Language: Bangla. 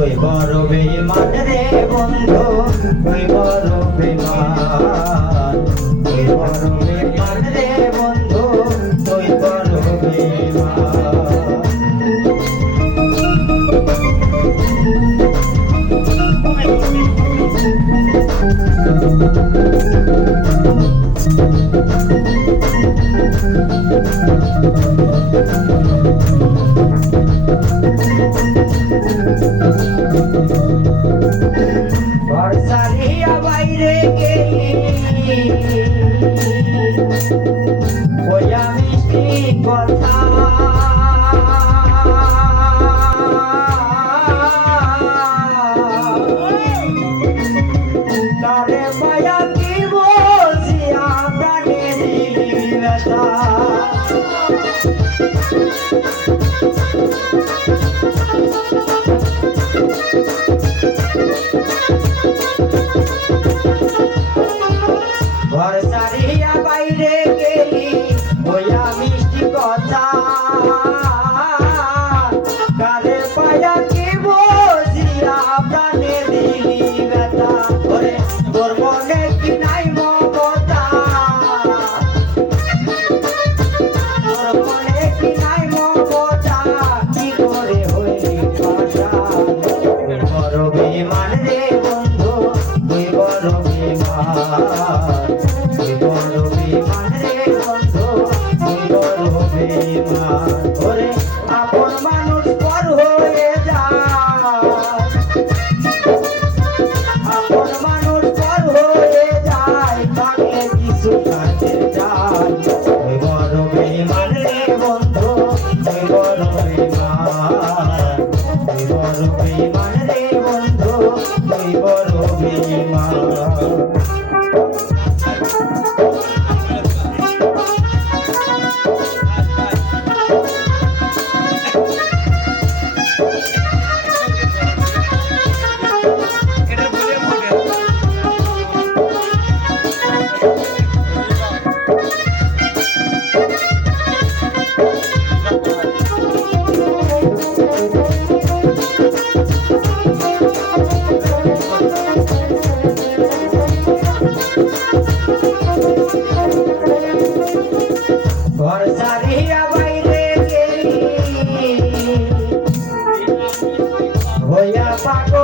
তুই বড় বেঈমান রে বন্ধু, তুই বড় বেঈমান, তুই বড় বেঈমান রে বন্ধু, তুই বড় বেঈমান। ঘর সারিয়া বাইরে গেলি বইয়া মিষ্টি কথা, তারে মায়া কি বসিয়া প্রাণে দিলি ব্যথা। ঘর সারিয়া বাইরে গেলি বইয়া মিষ্টি কথা, কারে পায়া কি বসিয়া প্রাণে দিলি ব্যথা। ওরে তোর মনে কি নাই মমতা, তোর মনে কি নাই মমতা, কি করে হইলি ভাষা। তুই বড় বেঈমান রে বন্ধু, তুই বড় বেঈমান, তুই বড় বেঈমান রে বন্ধু, তুই বড় বেঈমান। ওরে আপন মানুষ পর হয়ে যায়, আপন মানুষ পর হয়ে যায়, তাকে কিছু কাজে যায়। তুই বড় বেঈমান রে বন্ধু, তুই বড় বেঈমান, তুই বড় বেঈমান রে বন্ধু, তুই বড় বেঈমান। ঘর সারিয়া বাইরে গেলি হইয়া পাগল